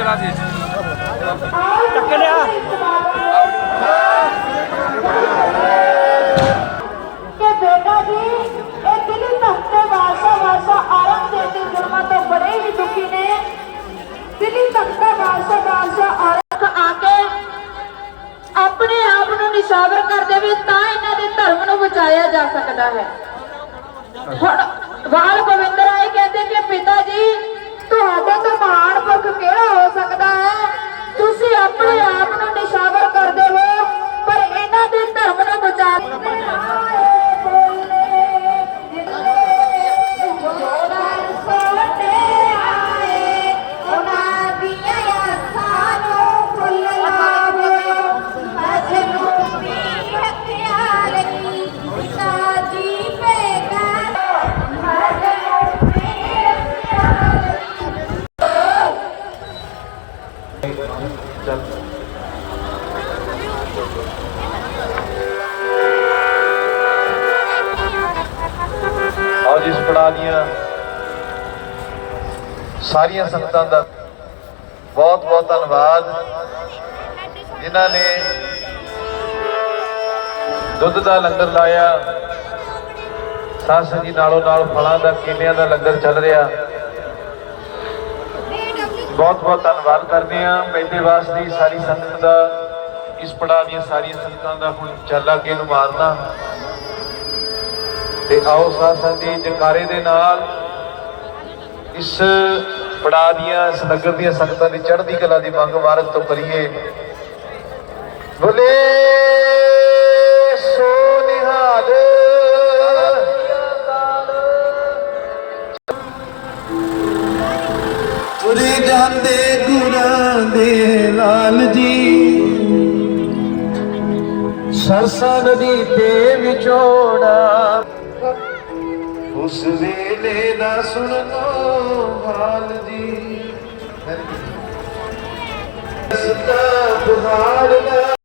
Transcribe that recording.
ਕਰਾ ਦੇ ਚੱਕ ਲਿਆ। ਕਿ ਬੇਟਾ ਜੀ ਇਹ ਦਿੱਲੀ ਤਖਤੇ ਵਾਰਸਾ ਵਾਰਸਾ ਔਰੰਗਜ਼ੇਬ ਦੇ ਜ਼ੁਲਮਾਂ ਤੋਂ ਬੜੇ ਹੀ ਦੁਖੀ ਨੇ। ਦਿੱਲੀ ਤਖਤੇ ਵਾਰਸਾ ਵਾਰਸਾ ਔਰੰਗ ਆ ਕੇ ਆਪਣੇ ਆਪ ਨੂੰ ਨਿਸ਼ਾਵਰ ਕਰ ਦੇਵੇ ਤਾਂ ਇਹਨਾਂ ਦੇ ਧਰਮ ਨੂੰ ਬਚਾਇਆ ਜਾ ਸਕਦਾ ਹੈ। ਹੁਣ ਵਾਲ ਗੋਬਿੰਦ ਰਾਏ ਕਹਿੰਦੇ ਕਿ ਪਿਤਾ ਜੀ ਤੁਹਾਡੇ ਤੋਂ ਮਹਾਨ ਪੁਰਖ ਕਿਹੜਾ ਹੋ ਸਕਦਾ ਹੈ? ਦੀਆਂ ਸਾਰੀਆਂ ਸੰਗਤਾਂ ਦਾ ਬਹੁਤ ਬਹੁਤ ਧੰਨਵਾਦ। ਜਿਨ੍ਹਾਂ ਨੇ ਦੁੱਧ ਦਾ ਲੰਗਰ ਲਾਇਆ ਸਾਧ ਸੰਗੀ ਨਾਲੋਂ ਨਾਲ ਫਲਾਂ ਦਾ, ਕੇਲਿਆਂ ਦਾ ਲੰਗਰ ਚੱਲ ਰਿਹਾ। ਬਹੁਤ ਬਹੁਤ ਧੰਨਵਾਦ ਕਰਦੇ ਹਾਂ। ਮੇਲੇ ਵਾਸਤੇ ਸਾਰੀ ਸੰਗਤ ਦਾ, ਇਸ ਪੜਾਅ ਦੀਆਂ ਸਾਰੀਆਂ ਸੰਗਤਾਂ ਦਾ ਹੁਣ ਚੱਲ ਅੱਗੇ ਨੂੰ ਮਾਰਨਾ ਤੇ ਆਓ ਸਾਧ ਸੰਗਤ ਜਕਾਰੇ ਦੇ ਨਾਲ ਇਸ ਪੜਾ ਦੀਆਂ, ਇਸ ਨਗਰ ਦੀਆਂ ਸੰਗਤਾਂ ਦੀ ਚੜ੍ਹਦੀ ਕਲਾ ਦੀ ਮੰਗ ਮਾਰਗ ਤੋਂ ਕਰੀਏ ਬੋਲੇ, ਸੋ ਨਿਹਾਲ। ਤੁਰੇ ਜਾਂਦੇ ਗੁਰਾਂ ਦੇ ਲਾਲ ਜੀ। ਸਰਸਾ ਨਦੀ ਤੇ ਵਿਚੋੜਾ ਉਸ ਵੇਲੇ ਦਾ ਸੁਣ ਲੋ ਹਾਲ ਜੀ। ਸਤਾ ਬੁਹਾਰ ਦਾ